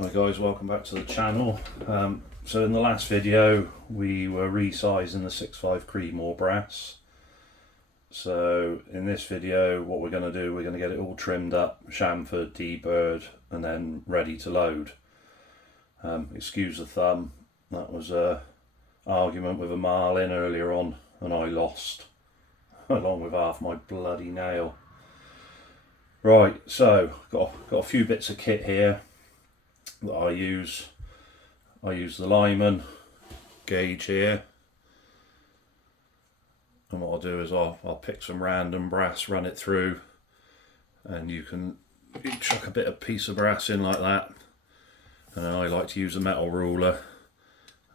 Hi guys, welcome back to the channel. So in the last video we were resizing the 6.5 Creedmoor brass. So in this video what we're going to do, we're going to get it all trimmed up, chamfered, deburred and then ready to load. Excuse the thumb, that was a argument with a marlin earlier on and I lost along with half my bloody nail. Right, so got a few bits of kit here that I use the Lyman gauge here, and what I'll do is I'll pick some random brass, run it through, and you chuck a piece of brass in like that, and then I like to use a metal ruler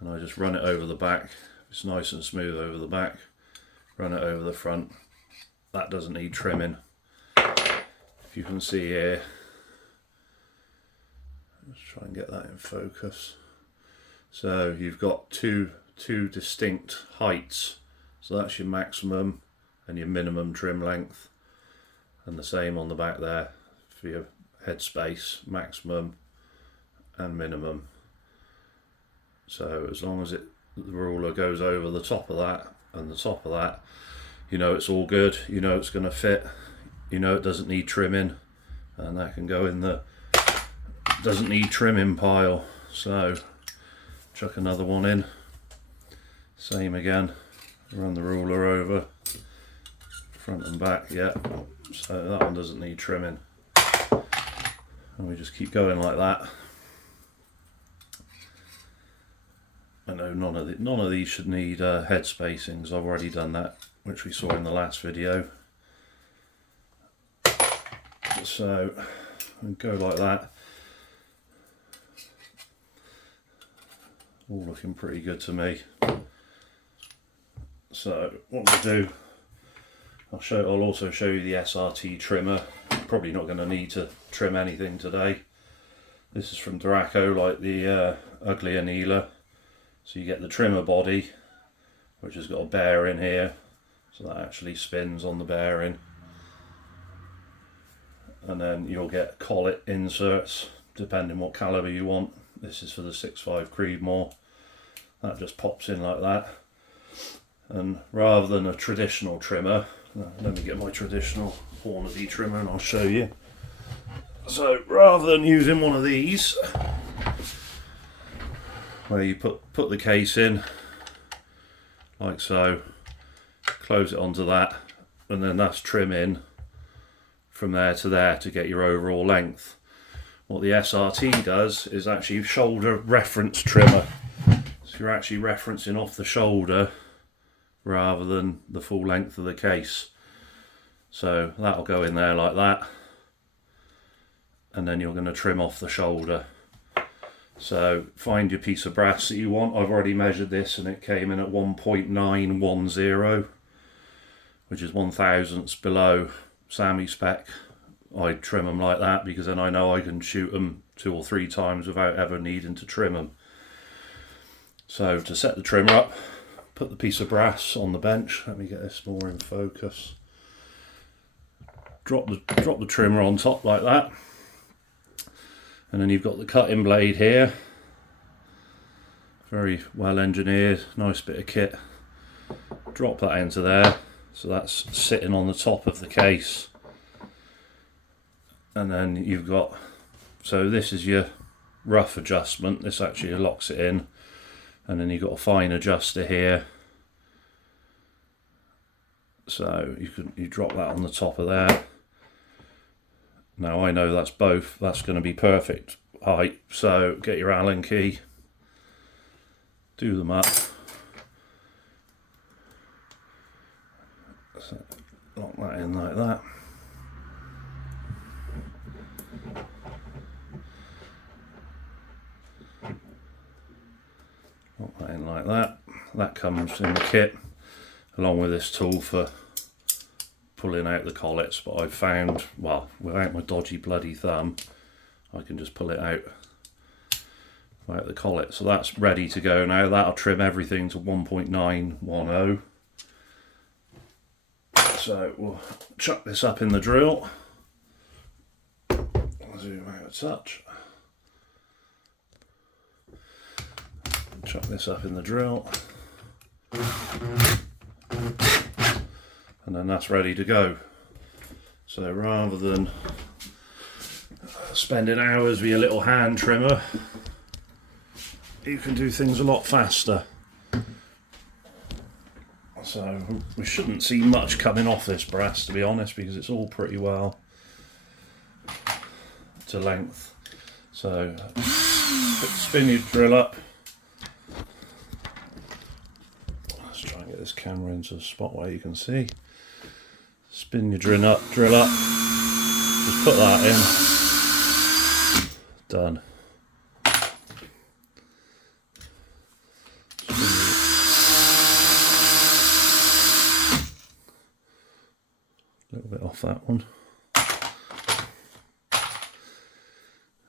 and I just run it over the back. It's nice and smooth over the back, run it over the front. That doesn't need trimming. If you can see here, let's try and get that in focus. So you've got two distinct heights. So that's your maximum and your minimum trim length. And the same on the back there for your headspace, maximum and minimum. So as long as the ruler goes over the top of that and the top of that, you know it's all good, you know it's going to fit, you know it doesn't need trimming, and that can go in the doesn't need trimming pile. So chuck another one in, same again, run the ruler over front and back. Yeah, so that one doesn't need trimming, and we just keep going like that. I know none of these should need head spacings. I've already done that, which we saw in the last video. So go like that. All looking pretty good to me. So what we'll do, I'll also show you the SRT trimmer. Probably not going to need to trim anything today. This is from Draco, like the ugly annealer. So you get the trimmer body, which has got a bearing here, so that actually spins on the bearing. And then you'll get collet inserts depending what caliber you want. This is for the 6.5 Creedmoor. That just pops in like that. And rather than a traditional trimmer, let me get my traditional Hornady trimmer and I'll show you. So rather than using one of these, where you put the case in like so, close it onto that, and then that's trim in from there to get your overall length. What the SRT does is actually shoulder reference trimmer. So you're actually referencing off the shoulder rather than the full length of the case. So that'll go in there like that, and then you're going to trim off the shoulder. So find your piece of brass that you want. I've already measured this and it came in at 1.910, which is 1/1000 below Sammy spec. I trim them like that because then I know I can shoot them 2 or 3 times without ever needing to trim them. So to set the trimmer up, put the piece of brass on the bench. Let me get this more in focus. Drop the trimmer on top like that. And then you've got the cutting blade here. Very well engineered, nice bit of kit. Drop that into there. So that's sitting on the top of the case. And then you've got, so this is your rough adjustment. This actually locks it in. And then you've got a fine adjuster here. So you drop that on the top of there. Now I know that's going to be perfect height, so get your Allen key, do them up, so lock that in like that. Lock that in like that. That comes in the kit along with this tool for pulling out the collets, but I've found, well, without my dodgy bloody thumb, I can just pull it out without the collet. So that's ready to go now. That'll trim everything to 1.910. So we'll chuck this up in the drill. Zoom out a touch. chuck this up in the drill, and then that's ready to go. So rather than spending hours with your little hand trimmer, you can do things a lot faster. So we shouldn't see much coming off this brass, to be honest, because it's all pretty well to length. So spin your drill up. Let's try and get this camera into a spot where you can see. Spin your drill up, just put that in, done. A little bit off that one.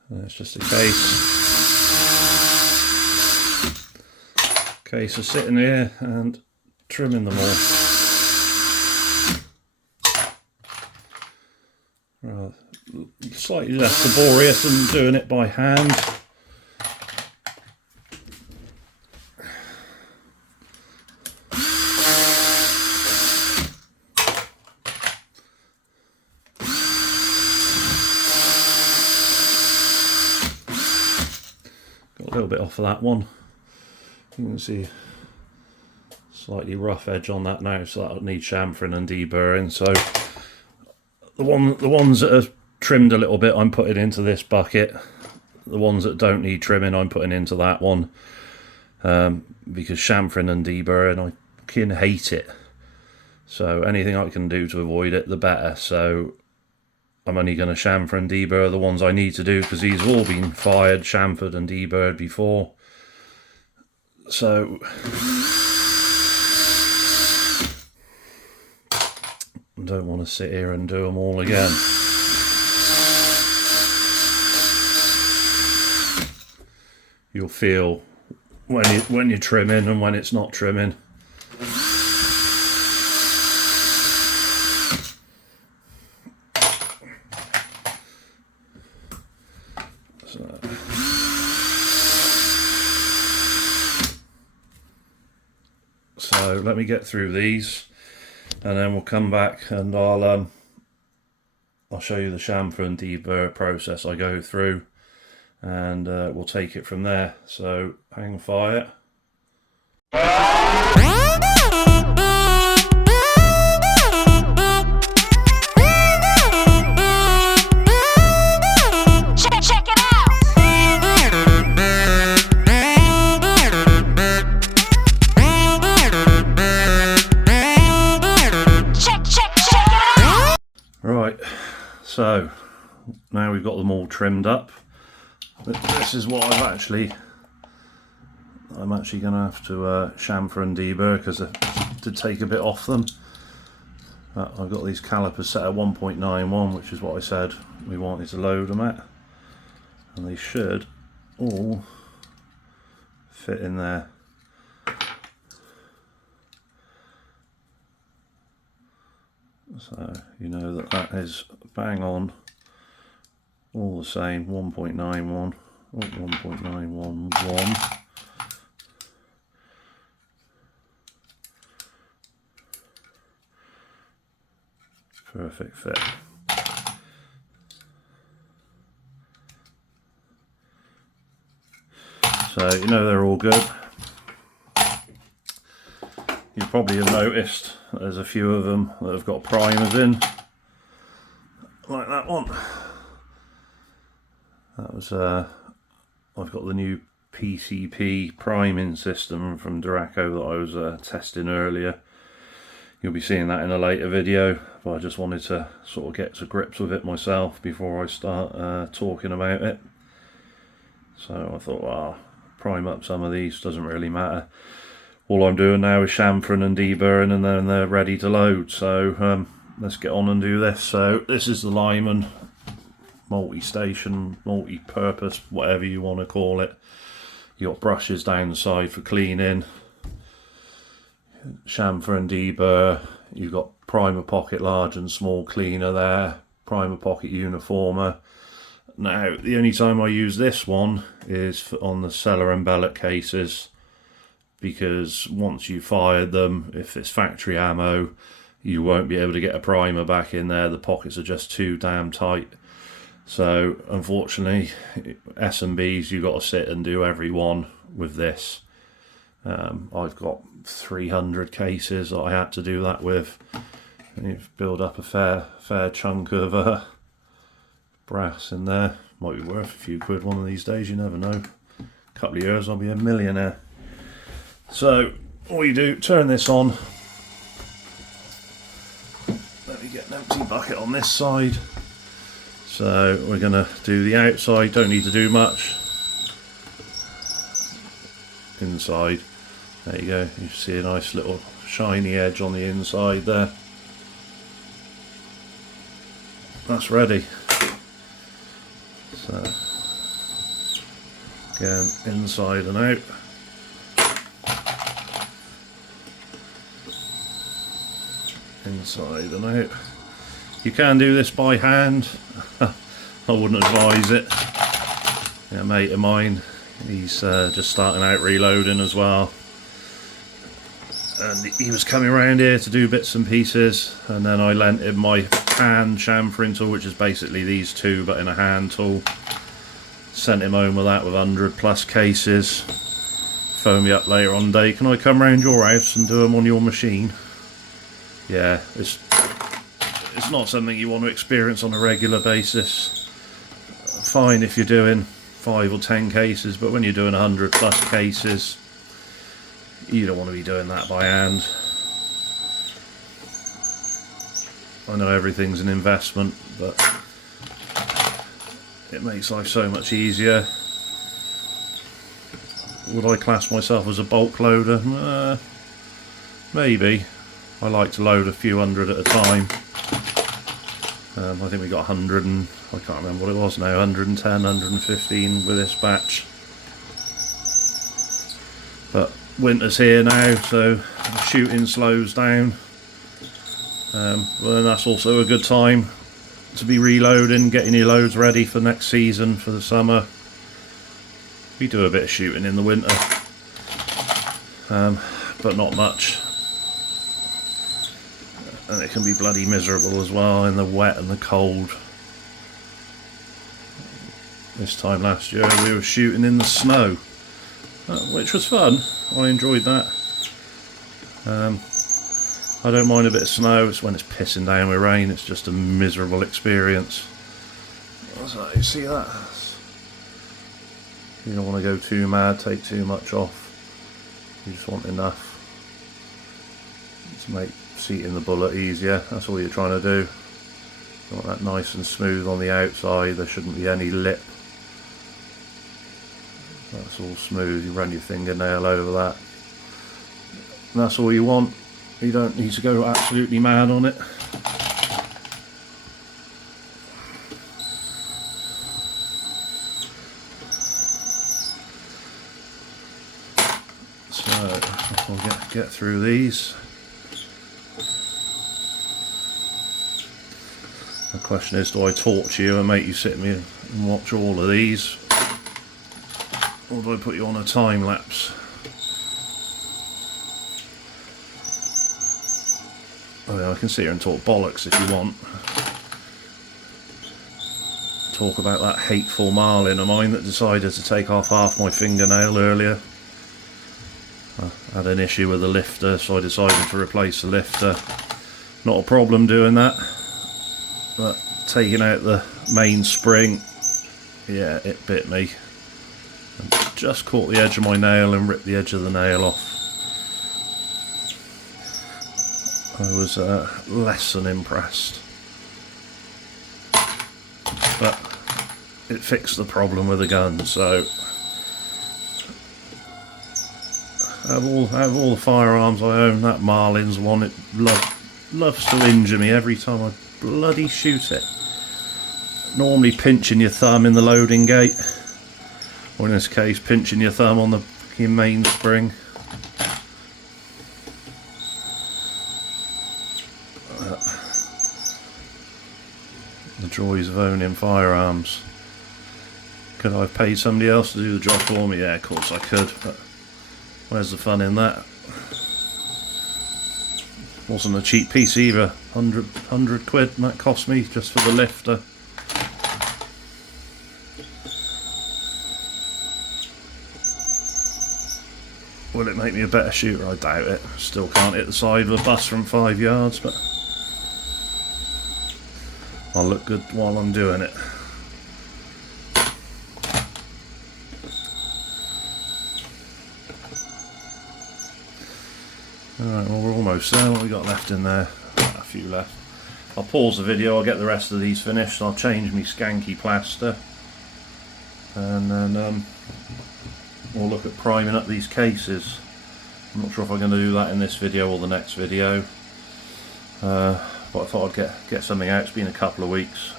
And it's just a case of sitting here and trimming them all. Slightly less laborious than doing it by hand. Got a little bit off of that one. You can see slightly rough edge on that now, so that'll need chamfering and deburring. So the ones that are trimmed a little bit, I'm putting into this bucket. The ones that don't need trimming, I'm putting into that one. Because chamfering and deburring, I can hate it. So anything I can do to avoid it, the better. So I'm only going to chamfer and debur the ones I need to do, because these have all been fired, chamfered and deburred before. So I don't want to sit here and do them all again. You'll feel when you're trimming and when it's not trimming. So let me get through these, and then we'll come back and I'll show you the chamfer and debur process I go through, and we'll take it from there. So hang fire. Check it out. Right, so now we've got them all trimmed up. But this is what I'm actually going to have to chamfer and debur, because I did take a bit off them. I've got these calipers set at 1.91, which is what I said we wanted to load them at, and they should all fit in there. So you know that is bang on, all the same, 1.91, 1.911. Perfect fit. So you know they're all good. You probably have noticed there's a few of them that have got primers in, like that one. That was I've got the new PCP priming system from Duraco that I was testing earlier. You'll be seeing that in a later video, but I just wanted to sort of get to grips with it myself before I start talking about it. So I thought, well, prime up some of these, doesn't really matter. All I'm doing now is chamfering and deburring, and then they're ready to load. So let's get on and do this. So this is the Lyman multi-station, multi-purpose, whatever you want to call it. You got brushes down the side for cleaning, chamfer and debur. You've got primer pocket large and small cleaner there, primer pocket uniformer. Now the only time I use this one is on the Cellar and Bellet cases. because once you fired them, if it's factory ammo, you won't be able to get a primer back in there. The pockets are just too damn tight. So unfortunately, S&Bs, you've got to sit and do every one with this. I've got 300 cases that I had to do that with. And you've built up a fair chunk of brass in there. Might be worth a few quid one of these days, you never know. A couple of years I'll be a millionaire. So all you do, turn this on. Let me get an empty bucket on this side. So we're going to do the outside, don't need to do much. Inside, there you go, you see a nice little shiny edge on the inside there. That's ready. So again, inside and out. Inside and out. You can do this by hand. I wouldn't advise it. Yeah, a mate of mine, he's just starting out reloading as well, and he was coming around here to do bits and pieces, and then I lent him my hand chamfering tool, which is basically these two but in a hand tool. Sent him home with that with 100+ cases. Phoned me up later on the day, can I come round your house and do them on your machine? Yeah, it's not something you want to experience on a regular basis. Fine if you're doing 5 or 10 cases, but when you're doing 100+ cases, you don't want to be doing that by hand. I know everything's an investment, but it makes life so much easier. Would I class myself as a bulk loader? Maybe. I like to load a few hundred at a time. I think we got 100 and I can't remember what it was now, 110, 115 with this batch. But winter's here now, so the shooting slows down. Well, that's also a good time to be reloading, getting your loads ready for next season, for the summer. We do a bit of shooting in the winter, but not much. And it can be bloody miserable as well in the wet and the cold. This time last year we were shooting in the snow, which was fun. I enjoyed that. I don't mind a bit of snow. It's when it's pissing down with rain, it's just a miserable experience. So you see that? You don't want to go too mad, take too much off. You just want enough to make seating the bullet easier. That's all you're trying to do. You want that nice and smooth on the outside. There shouldn't be any lip. That's all smooth. You run your fingernail over that. And that's all you want. You don't need to go absolutely mad on it. So I'll get through these. The question is, do I torture you and make you sit me and watch all of these, or do I put you on a time lapse? Oh, I can sit here and talk bollocks if you want. Talk about that hateful marlin of mine that decided to take off half my fingernail earlier. I had an issue with the lifter, so I decided to replace the lifter. Not a problem doing that. But taking out the main spring, yeah, it bit me. And just caught the edge of my nail and ripped the edge of the nail off. I was less than impressed. But it fixed the problem with the gun, so out of all the firearms I own, that Marlin's one. It loves to injure me every time I bloody shoot it. Normally pinching your thumb in the loading gate, or in this case pinching your thumb on the fucking mainspring. The joys of owning firearms. Could I have paid somebody else to do the job for me? Yeah, of course I could, but Where's the fun in that? Wasn't a cheap piece either. 100 quid that cost me just for the lifter. Will it make me a better shooter? I doubt it. Still can't hit the side of a bus from 5 yards, but I'll look good while I'm doing it. Alright, well we're almost there. What have we got left in there? A few left. I'll pause the video, I'll get the rest of these finished, I'll change me skanky plaster, and then we'll look at priming up these cases. I'm not sure if I'm going to do that in this video or the next video, but I thought I'd get something out. It's been a couple of weeks.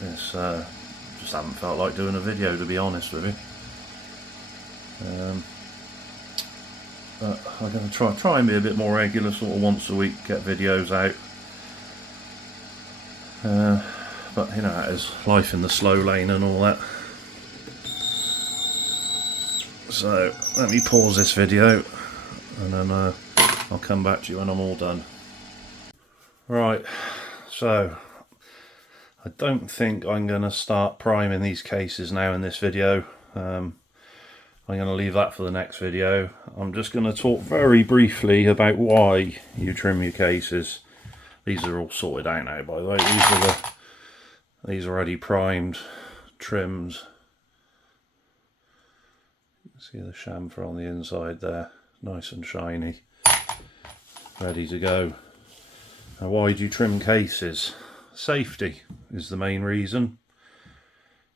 It's just haven't felt like doing a video, to be honest with you. But I'm going to try and be a bit more regular, sort of once a week, get videos out. But you know, that is life in the slow lane and all that. So let me pause this video and then I'll come back to you when I'm all done. Right, so I don't think I'm going to start priming these cases now in this video. I'm going to leave that for the next video. I'm just going to talk very briefly about why you trim your cases. These are all sorted out now, by the way. These are already primed, trimmed. See the chamfer on the inside there, nice and shiny, ready to go. Now, why do you trim cases? Safety is the main reason.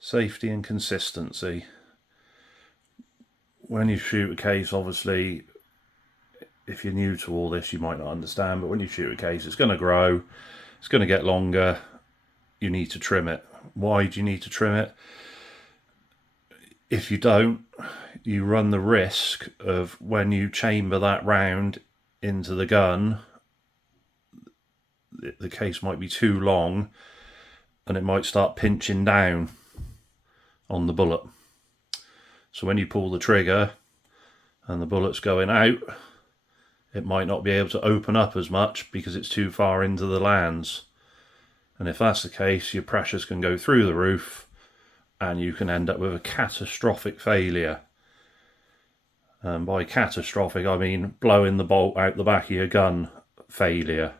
Safety and consistency. When you shoot a case, obviously, if you're new to all this, you might not understand, but when you shoot a case, it's going to grow, it's going to get longer, you need to trim it. Why do you need to trim it? If you don't, you run the risk of when you chamber that round into the gun, the case might be too long and it might start pinching down on the bullet. So when you pull the trigger and the bullet's going out, it might not be able to open up as much because it's too far into the lands. And if that's the case, your pressures can go through the roof and you can end up with a catastrophic failure. And by catastrophic, I mean blowing the bolt out the back of your gun failure.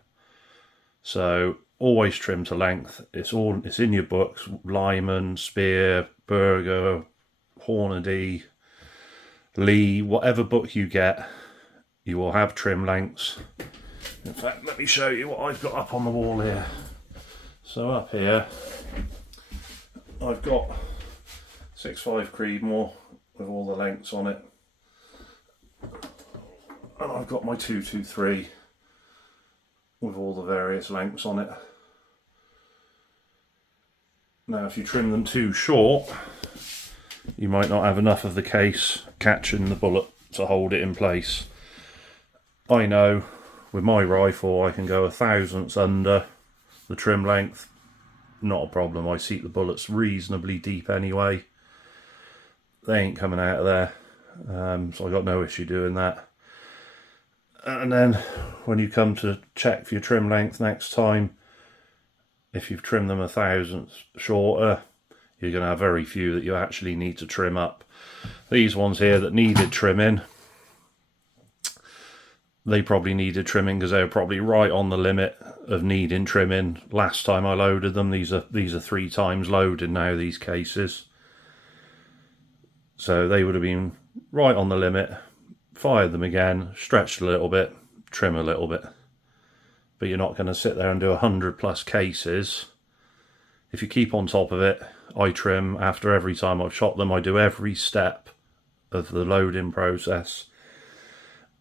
So always trim to length. It's in your books. Lyman, Spear, Berger, Hornady, Lee, whatever book you get, you will have trim lengths. In fact, let me show you what I've got up on the wall here. So up here, I've got 6.5 Creedmoor with all the lengths on it. And I've got my 223 with all the various lengths on it. Now, if you trim them too short, you might not have enough of the case catching the bullet to hold it in place. I know with my rifle I can go 1/1000 under the trim length, not a problem. I seat the bullets reasonably deep anyway. They ain't coming out of there, so I got no issue doing that. And then when you come to check for your trim length next time, if you've trimmed them 1/1000 shorter, you're going to have very few that you actually need to trim up. These ones here that needed trimming, they probably needed trimming because they were probably right on the limit of needing trimming last time I loaded them. These are 3 times loaded now, these cases. So they would have been right on the limit. Fired them again, stretched a little bit, trim a little bit. But you're not going to sit there and do 100+ cases. If you keep on top of it, I trim after every time I've shot them. I do every step of the loading process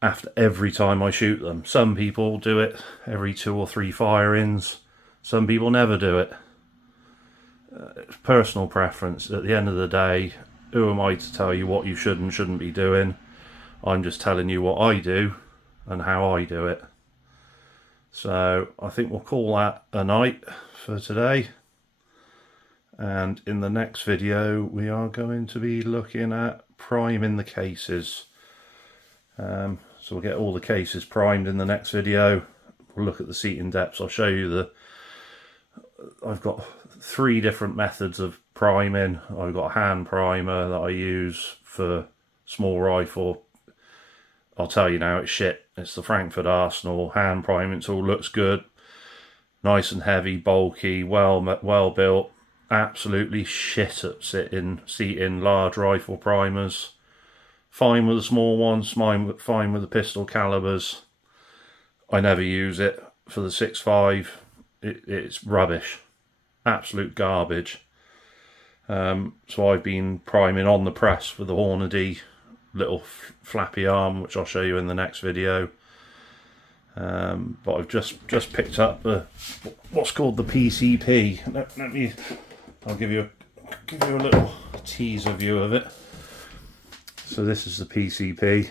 after every time I shoot them. Some people do it every 2 or 3 firings. Some people never do it. It's personal preference. At the end of the day, who am I to tell you what you should and shouldn't be doing? I'm just telling you what I do and how I do it. So I think we'll call that a night for today. And in the next video, we are going to be looking at priming the cases. So we'll get all the cases primed in the next video. We'll look at the seating depths. I'll show you I've got 3 different methods of priming. I've got a hand primer that I use for small rifle. I'll tell you now, it's shit. It's the Frankfurt Arsenal hand priming tool. Looks good, nice and heavy, bulky, well built. Absolutely shit at seating large rifle primers. Fine with the small ones, fine with the pistol calibers. I never use it for the 6.5. It's rubbish, absolute garbage. So I've been priming on the press with the Hornady little flappy arm, which I'll show you in the next video. But I've just picked up what's called the PCP. I'll give you a little teaser view of it. So this is the PCP.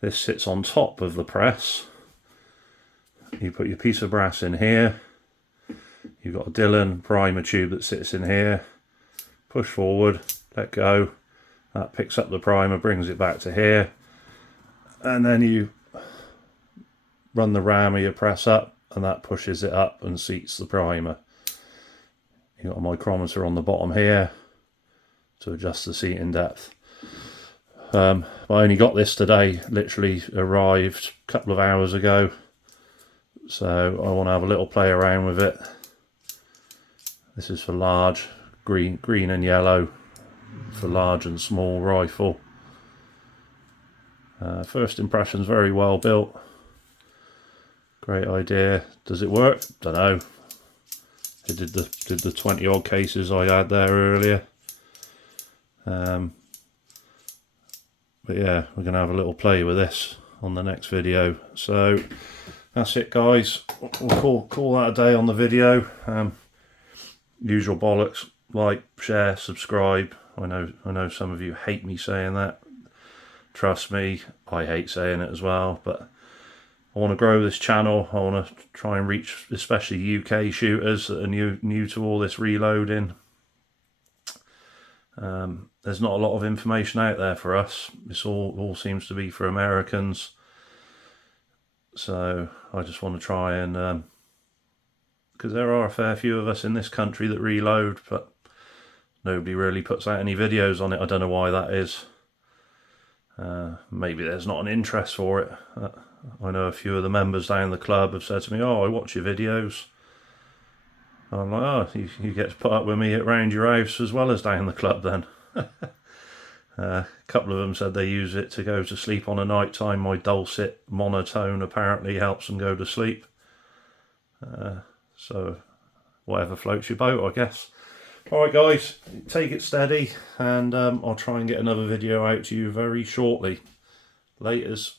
This sits on top of the press. You put your piece of brass in here. You've got a Dillon primer tube that sits in here. Push forward, let go. That picks up the primer, brings it back to here. And then you run the ram of your press up, and that pushes it up and seats the primer. You've got a micrometer on the bottom here to adjust the seating depth. I only got this today, literally arrived a couple of hours ago. So I want to have a little play around with it. This is for large, green and yellow, for large and small rifle. First impressions, very well built. Great idea. Does it work? Don't know. It did the 20 odd cases I had there earlier. But yeah, we're going to have a little play with this on the next video. So that's it, guys. We'll call that a day on the video. Usual bollocks: like, share, subscribe. I know some of you hate me saying that. Trust me, I hate saying it as well. But I want to grow this channel. I want to try and reach especially UK shooters that are new to all this reloading. There's not a lot of information out there for us. This all seems to be for Americans. So I just want to try and, because there are a fair few of us in this country that reload, but nobody really puts out any videos on it. I don't know why that is. Maybe there's not an interest for it. I know a few of the members down the club have said to me, "Oh, I watch your videos." I'm like, "Oh, you get to put up with me around your house as well as down the club then." A couple of them said they use it to go to sleep on a night time. My dulcet monotone apparently helps them go to sleep. So whatever floats your boat, I guess. Alright guys, take it steady, and I'll try and get another video out to you very shortly. Laters.